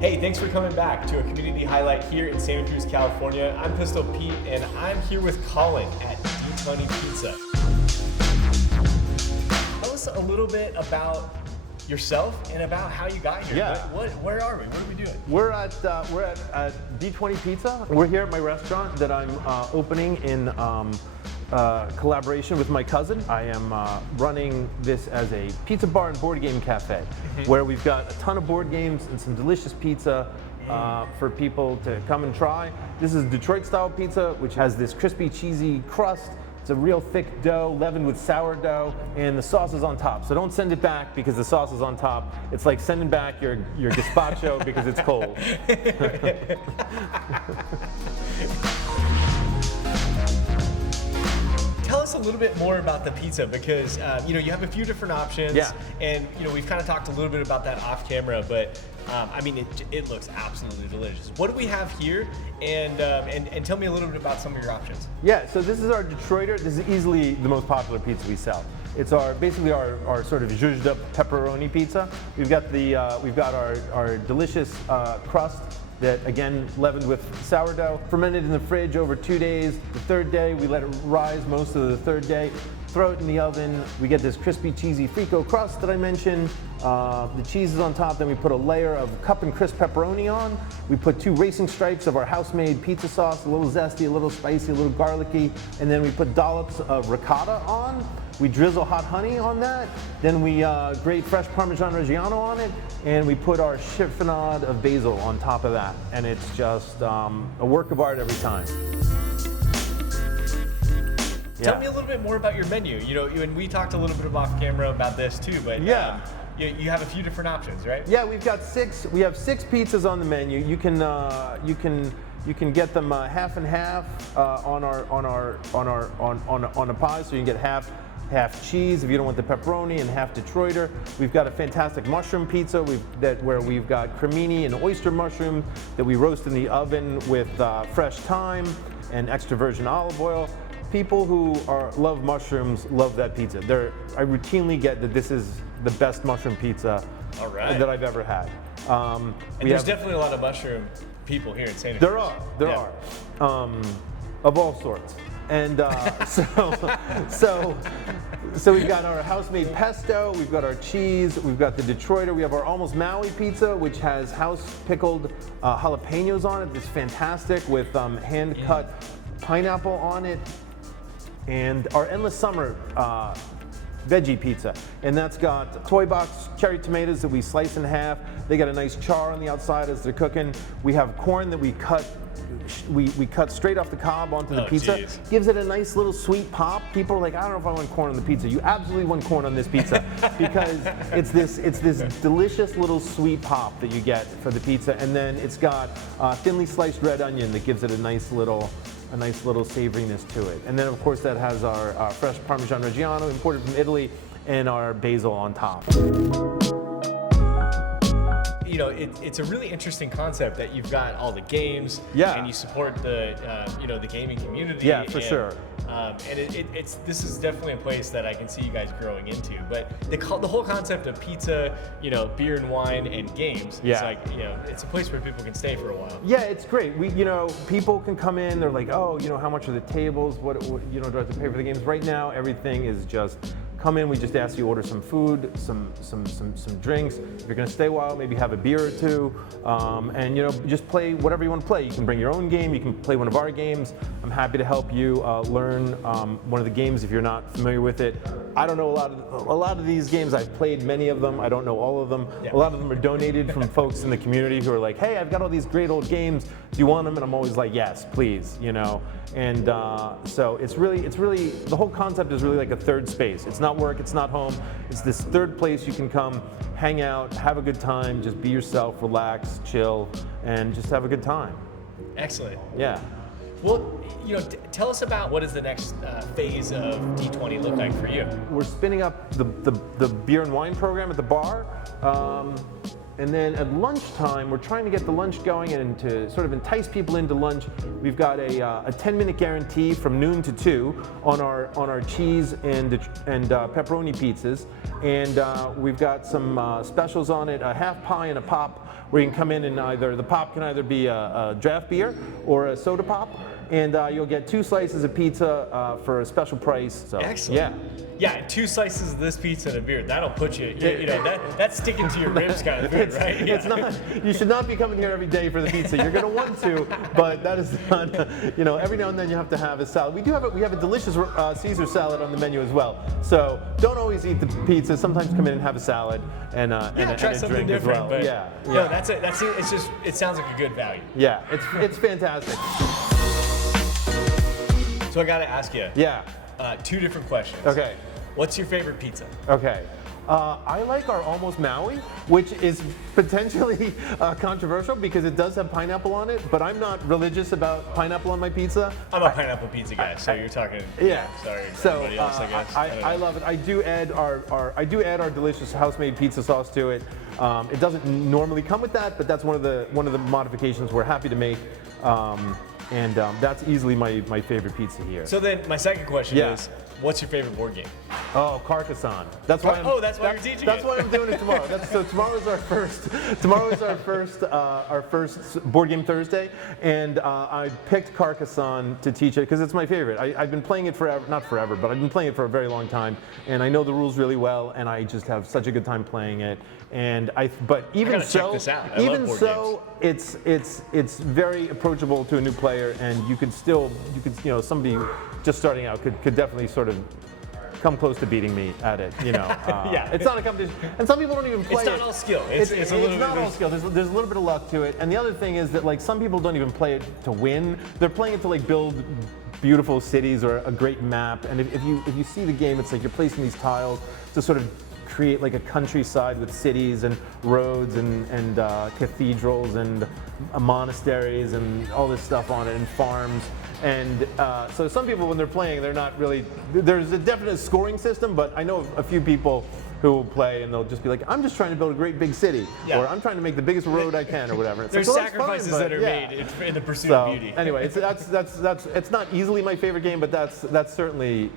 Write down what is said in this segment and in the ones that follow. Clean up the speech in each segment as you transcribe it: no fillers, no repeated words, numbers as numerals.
Hey, thanks for coming back to a community highlight here in Santa Cruz, California. I'm Pistol Pete, and I'm here with Colin at D20 Pizza. Tell us a little bit about yourself and about how you got here. Yeah. Where are we? What are we doing? We're at D20 Pizza. We're here at my restaurant that I'm opening in collaboration with my cousin. I am running this as a pizza bar and board game cafe, where we've got a ton of board games and some delicious pizza for people to come and try. This is Detroit style pizza, which has this crispy, cheesy crust. It's a real thick dough, leavened with sourdough, and the sauce is on top. So don't send it back because the sauce is on top. It's like sending back your gazpacho because it's cold. Tell us a little bit more about the pizza because you have a few different options. Yeah. And we've kind of talked a little bit about that off camera, but it looks absolutely delicious. What do we have here? And tell me a little bit about some of your options. Yeah, so this is our Detroiter. This is easily the most popular pizza we sell. It's basically our sort of zhuzhed up pepperoni pizza. We've got our delicious crust that, again, leavened with sourdough, fermented in the fridge over 2 days. The third day, we let it rise most of the third day. Throw it in the oven. We get this crispy, cheesy frico crust that I mentioned. The cheese is on top. Then we put a layer of cup and crisp pepperoni on. We put 2 racing stripes of our house-made pizza sauce, a little zesty, a little spicy, a little garlicky. And then we put dollops of ricotta on. We drizzle hot honey on that. Then we grate fresh Parmesan Reggiano on it. And we put our chiffonade of basil on top of that. And it's just a work of art every time. Tell me a little bit more about your menu. And we talked a little bit off camera about this too, but you have a few different options, right? Yeah, we have 6 pizzas on the menu. You can get them half and half on a pie, so you can get half cheese if you don't want the pepperoni, and half Detroiter. We've got a fantastic mushroom pizza where we've got cremini and oyster mushroom that we roast in the oven with fresh thyme and extra virgin olive oil. People who love mushrooms love that pizza. I routinely get that this is the best mushroom pizza that I've ever had. And there's definitely a lot of mushroom people here in Santa Cruz. There are, of all sorts. And so we've got our house-made pesto, we've got our cheese, we've got the Detroiter, we have our Almost Maui pizza, which has house-pickled jalapenos on it. It's fantastic with hand-cut pineapple on it. And our Endless Summer veggie pizza, and that's got toy box cherry tomatoes that we slice in half. They got a nice char on the outside as they're cooking. We have corn that we cut straight off the cob onto the pizza. Geez. Gives it a nice little sweet pop. People are like, I don't know if I want corn on the pizza. You absolutely want corn on this pizza because it's this delicious little sweet pop that you get for the pizza, and then it's got thinly sliced red onion that gives it a nice little savoriness to it. And then of course that has our fresh Parmesan Reggiano imported from Italy and our basil on top. It's a really interesting concept that you've got all the games, and you support the the gaming community. Yeah, for sure. This is definitely a place that I can see you guys growing into. But the whole concept of pizza, beer and wine and games, it's like it's a place where people can stay for a while. Yeah, it's great. People can come in. They're like, oh, how much are the tables? What do I have to pay for the games? Right now, everything is just. Come in, we just ask you order some food, some drinks. If you're gonna stay a while, maybe have a beer or two, and just play whatever you want to play. You can bring your own game, you can play one of our games. I'm happy to help you learn one of the games if you're not familiar with it. I don't know a lot of these games. I've played many of them. I don't know all of them. Yeah. A lot of them are donated from folks in the community who are like, hey, I've got all these great old games. Do you want them? And I'm always like, yes, please. And so it's really the whole concept is really like a third space. It's not work, it's not home. It's this third place you can come, hang out, have a good time, just be yourself, relax, chill, and just have a good time. Excellent. Yeah. Well, tell us about what does the next phase of D20 look like for you? We're spinning up the beer and wine program at the bar. And then at lunchtime, we're trying to get the lunch going, and to sort of entice people into lunch, we've got a 10-minute guarantee from noon to 2 on our cheese and pepperoni pizzas. And we've got some specials on it, a half pie and a pop, where you can come in and the pop can either be a draft beer or a soda pop. And you'll get 2 slices of pizza for a special price. So, excellent. Yeah. Yeah, and 2 slices of this pizza and a beer, that'll put you, that's sticking to your ribs kind of food, right? It's not, you should not be coming here every day for the pizza. You're going to want to, but that is not, every now and then you have to have a salad. We have a delicious Caesar salad on the menu as well. So don't always eat the pizza. Sometimes come in and have a salad and try a something drink different, as well. but Yeah. No, that's it. It's just, it sounds like a good value. Yeah, it's fantastic. So I got to ask you. Yeah. 2 different questions. Okay. What's your favorite pizza? Okay. I like our Almost Maui, which is potentially controversial because it does have pineapple on it, but I'm not religious about pineapple on my pizza. I'm a pineapple pizza guy, so you're talking. Yeah. Sorry. So everybody else, I guess. I love it. I do add our delicious house-made pizza sauce to it. It doesn't normally come with that, but that's one of the modifications we're happy to make. And that's easily my favorite pizza here. So then my second question is, what's your favorite board game? Oh, Carcassonne. That's why. That's why you're teaching That's it. why I'm doing it tomorrow. So tomorrow is our first. Tomorrow is our first board game Thursday, and I picked Carcassonne to teach it because it's my favorite. I've been playing it forever, not forever, but I've been playing it for a very long time, and I know the rules really well, and I just have such a good time playing it. And but even so, check this out. I love board games. it's very approachable to a new player, and you could somebody just starting out could definitely sort of come close to beating me at it, Yeah. It's not a competition, and some people don't even play it. It's not all skill. It's not all skill. There's a little bit of luck to it, and the other thing is that some people don't even play it to win. They're playing it to build beautiful cities or a great map. And if you see the game, it's like you're placing these tiles to sort of create a countryside with cities and roads and cathedrals and monasteries and all this stuff on it, and farms. And so some people, when they're playing, they're not really, there's a definite scoring system, but I know a few people who will play and they'll just be like, I'm just trying to build a great big city, or I'm trying to make the biggest road I can, or whatever. It's There's sacrifices that are made in the pursuit of beauty. Anyway, it's not easily my favorite game, but that's certainly,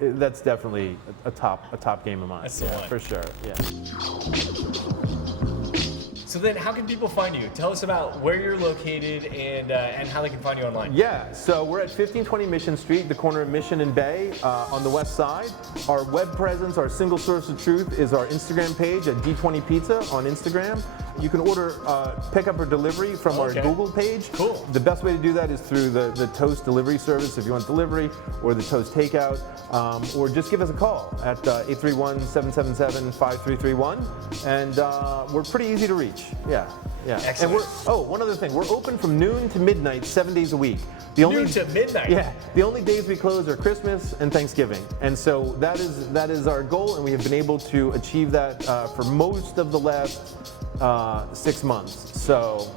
that's definitely a top game of mine. That's the one. For sure. Yeah. So then, how can people find you? Tell us about where you're located and how they can find you online. Yeah, so we're at 1520 Mission Street, the corner of Mission and Bay on the west side. Our web presence, our single source of truth, is our Instagram page at D20 Pizza on Instagram. You can order pickup or delivery from our Google page. Cool. The best way to do that is through the Toast delivery service if you want delivery, or the Toast takeout, or just give us a call at 831-777-5331, and we're pretty easy to reach. Yeah. Excellent. And one other thing, we're open from noon to midnight, 7 days a week. Noon to midnight? Yeah. The only days we close are Christmas and Thanksgiving, and so that is our goal, and we have been able to achieve that for most of the last 6 months. So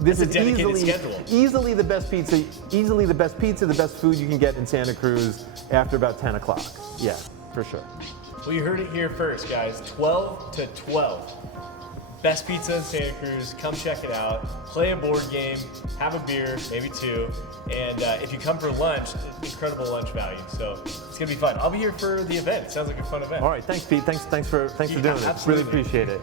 this is easily the best pizza, the best food you can get in Santa Cruz after about 10 o'clock. Yeah, for sure. Well, you heard it here first, guys. 12 to 12. Best pizza in Santa Cruz. Come check it out. Play a board game. Have a beer, maybe 2. And if you come for lunch, incredible lunch value. So it's gonna be fun. I'll be here for the event. It sounds like a fun event. All right, thanks, Pete. Thanks for doing this. Absolutely. Really appreciate it.